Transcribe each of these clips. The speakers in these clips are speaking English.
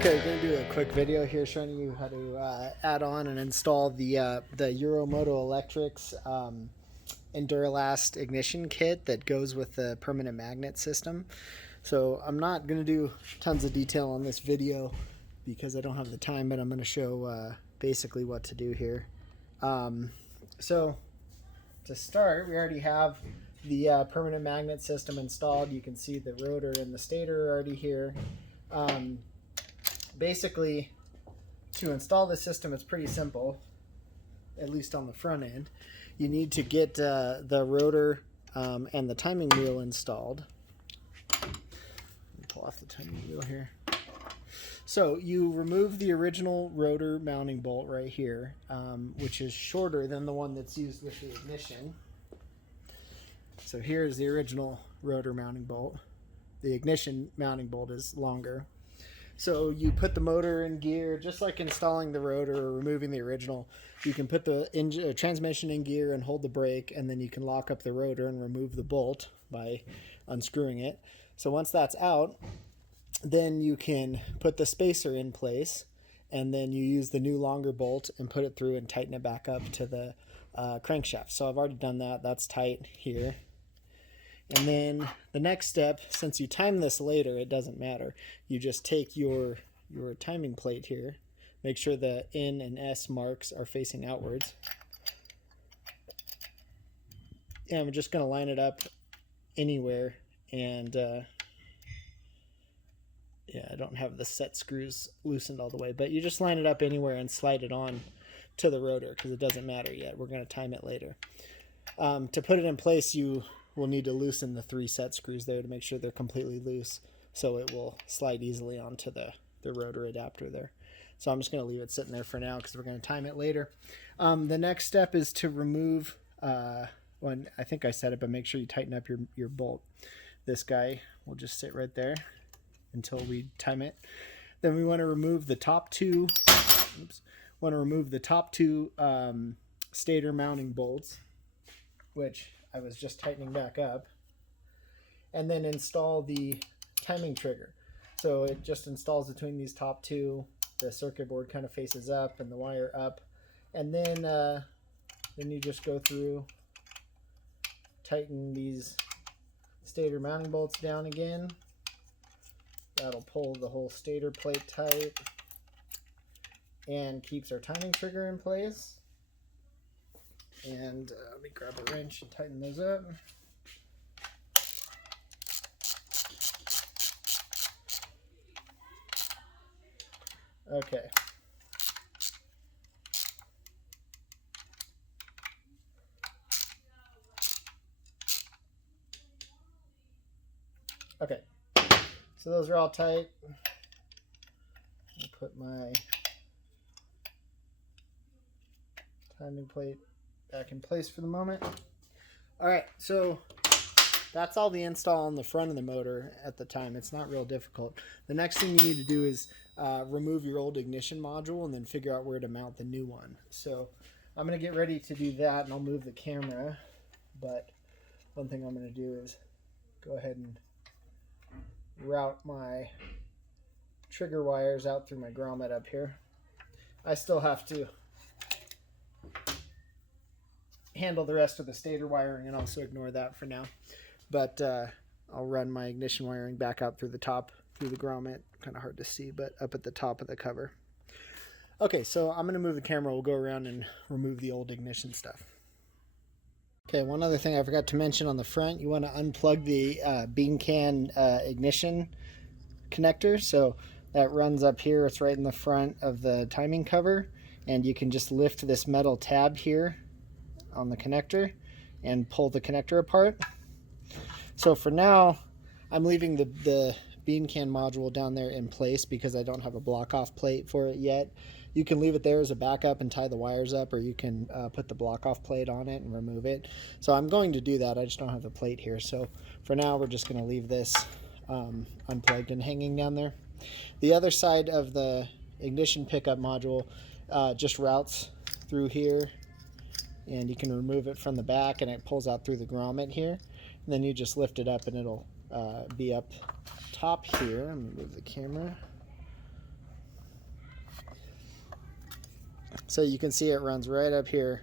Okay, we're going to do a quick video here showing you how to add on and install the Euro Moto Electrics Enduralast ignition kit that goes with the permanent magnet system. So I'm not going to do tons of detail on this video because I don't have the time, but I'm going to show basically what to do here. So to start, we already have the permanent magnet system installed. You can see the rotor and the stator are already here. Basically, to install the system, it's pretty simple, at least on the front end. You need to get the rotor and the timing wheel installed. Let me pull off the timing wheel here. So you remove the original rotor mounting bolt right here, which is shorter than the one that's used with the ignition. So here's the original rotor mounting bolt. The ignition mounting bolt is longer. So you put the motor in gear, just like installing the rotor or removing the original. You can put the transmission in gear and hold the brake, and then you can lock up the rotor and remove the bolt by unscrewing it. So once that's out, then you can put the spacer in place, and then you use the new longer bolt and put it through and tighten it back up to the crankshaft. So I've already done that. That's tight here. And then the next step, since you time this later, it doesn't matter. You just take your timing plate here, make sure the N and S marks are facing outwards. And I'm just going to line it up anywhere. And yeah, I don't have the set screws loosened all the way, but you just line it up anywhere and slide it on to the rotor because it doesn't matter yet. We're going to time it later. To put it in place, we'll need to loosen the 3 set screws there to make sure they're completely loose so it will slide easily onto the rotor adapter there. So I'm just going to leave it sitting there for now because we're going to time it later. The next step is to remove, I think I said it, but make sure you tighten up your bolt. This guy will just sit right there until we time it. Then we want to remove the top two, stator mounting bolts, which I was just tightening back up, and then install the timing trigger. So it just installs between these top two. The circuit board kind of faces up and the wire up, and then you just go through, tighten these stator mounting bolts down again. That'll pull the whole stator plate tight and keeps our timing trigger in place. And let me grab a wrench and tighten those up. Okay. Okay. So those are all tight. I'll put my timing plate back in place for the moment. All right, so that's all the install on the front of the motor at the time. It's not real difficult. The next thing you need to do is remove your old ignition module and then figure out where to mount the new one. So I'm going to get ready to do that, and I'll move the camera. But one thing I'm going to do is go ahead and route my trigger wires out through my grommet up here. I still have to handle the rest of the stator wiring and also ignore that for now. But I'll run my ignition wiring back out through the top, through the grommet. Kind of hard to see, but up at the top of the cover. Okay, so I'm going to move the camera. We'll go around and remove the old ignition stuff. Okay, one other thing I forgot to mention on the front, you want to unplug the bean can ignition connector. So that runs up here. It's right in the front of the timing cover, and you can just lift this metal tab here on the connector and pull the connector apart. So for now, I'm leaving the bean can module down there in place because I don't have a block off plate for it yet. You can leave it there as a backup and tie the wires up, or you can put the block off plate on it and remove it. So I'm going to do that. I just don't have the plate here. So for now, we're just going to leave this unplugged and hanging down there. The other side of the ignition pickup module just routes through here, and you can remove it from the back, and it pulls out through the grommet here. And then you just lift it up, and it'll be up top here. Let me move the camera. So you can see it runs right up here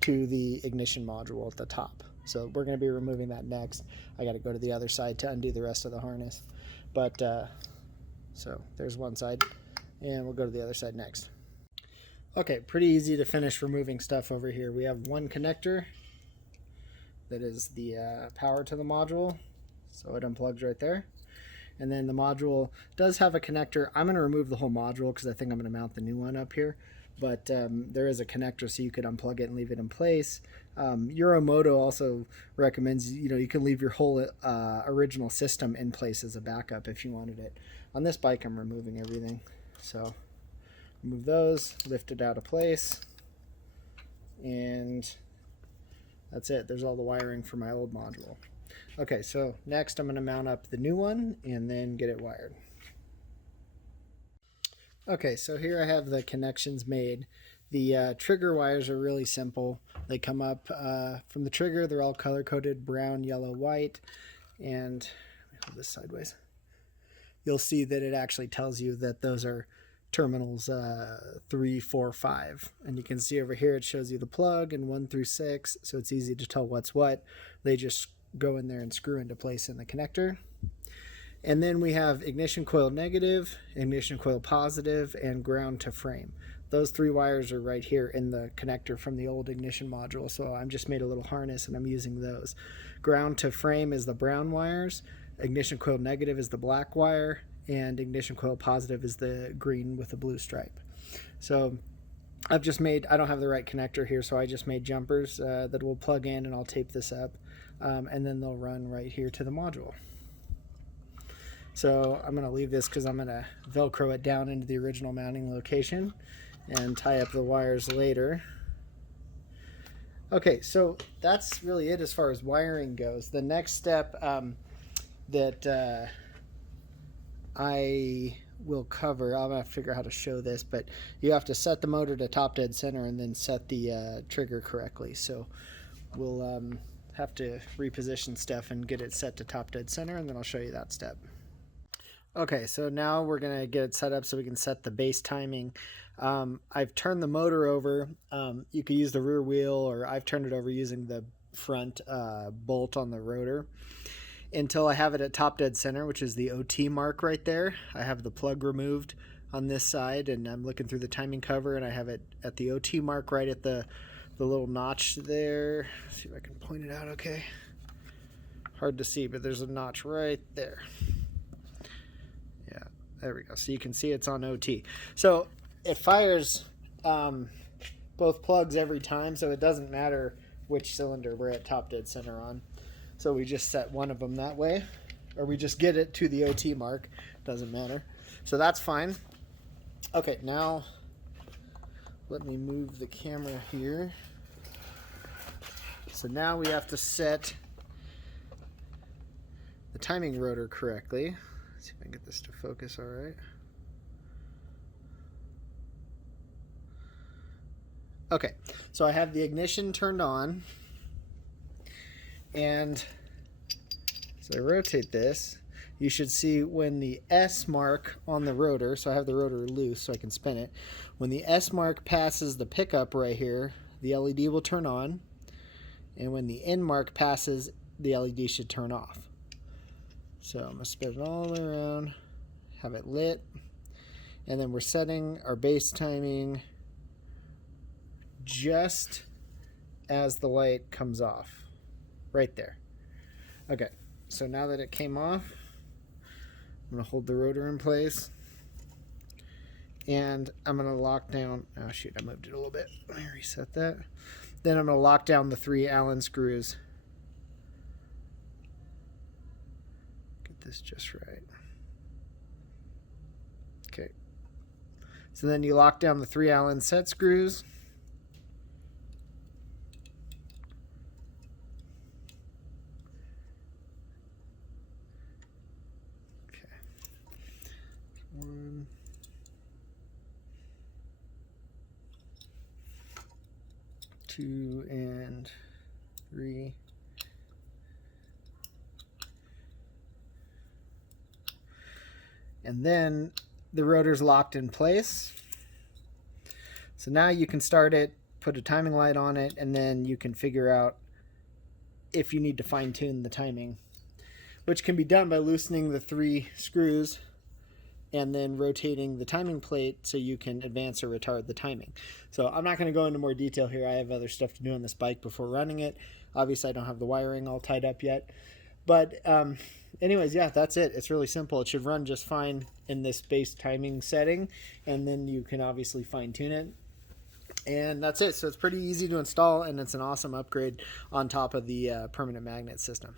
to the ignition module at the top. So we're going to be removing that next. I got to go to the other side to undo the rest of the harness. But so there's one side, and we'll go to the other side next. Okay, pretty easy to finish removing stuff over here. We have one connector that is the power to the module, so it unplugs right there. And then the module does have a connector. I'm going to remove the whole module because I think I'm going to mount the new one up here. But there is a connector, so you could unplug it and leave it in place. Euro Moto also recommends, you can leave your whole original system in place as a backup if you wanted it. On this bike, I'm removing everything. So remove those, lift it out of place, and that's it. There's all the wiring for my old module. Okay, so next I'm going to mount up the new one and then get it wired. Okay, so here I have the connections made. The trigger wires are really simple. They come up from the trigger. They're all color-coded brown, yellow, white. And let me hold this sideways. You'll see that it actually tells you that those are terminals 3, 4, 5. And you can see over here it shows you the plug and 1 through 6, so it's easy to tell what's what. They just go in there and screw into place in the connector. And then we have ignition coil negative, ignition coil positive, and ground to frame. Those 3 wires are right here in the connector from the old ignition module, so I'm just made a little harness and I'm using those. Ground to frame is the brown wires, ignition coil negative is the black wire, and ignition coil positive is the green with the blue stripe. So I don't have the right connector here, so I just made jumpers that will plug in, and I'll tape this up. And then they'll run right here to the module. So I'm going to leave this because I'm going to Velcro it down into the original mounting location and tie up the wires later. Okay, so that's really it as far as wiring goes. The next step that I will cover, I'm going to figure out how to show this, but you have to set the motor to top dead center and then set the trigger correctly. So we'll have to reposition stuff and get it set to top dead center, and then I'll show you that step. Okay, so now we're going to get it set up so we can set the base timing. I've turned the motor over. You could use the rear wheel, or I've turned it over using the front bolt on the rotor until I have it at top dead center, which is the OT mark right there. I have the plug removed on this side, and I'm looking through the timing cover, and I have it at the OT mark right at the little notch there. Let's see if I can point it out okay. Hard to see, but there's a notch right there. Yeah, there we go. So you can see it's on OT. So it fires both plugs every time, so it doesn't matter which cylinder we're at top dead center on. So we just set one of them that way, or we just get it to the OT mark. Doesn't matter. So that's fine. Okay, now let me move the camera here. So now we have to set the timing rotor correctly. Let's see if I can get this to focus all right. Okay, so I have the ignition turned on, and so I rotate this. You should see when the S mark on the rotor, so I have the rotor loose so I can spin it. When the S mark passes the pickup right here, the LED will turn on, and when the N mark passes, the LED should turn off. So I'm going to spin it all the way around, have it lit, and then we're setting our base timing just as the light comes off, right there. Okay, so now that it came off, I'm going to hold the rotor in place, and I'm going to lock down, oh shoot, I moved it a little bit. Let me reset that. Then I'm going to lock down the 3 Allen screws. Get this just right. Okay. So then you lock down the 3 Allen set screws. Okay. 1, 2, and 3. And then the rotor's locked in place. So now you can start it, put a timing light on it, and then you can figure out if you need to fine tune the timing, which can be done by loosening the 3 screws and then rotating the timing plate so you can advance or retard the timing. So I'm not going to go into more detail here. I have other stuff to do on this bike before running it. Obviously, I don't have the wiring all tied up yet. But anyways, yeah, that's it. It's really simple. It should run just fine in this base timing setting, and then you can obviously fine tune it. And that's it. So it's pretty easy to install, and it's an awesome upgrade on top of the permanent magnet system.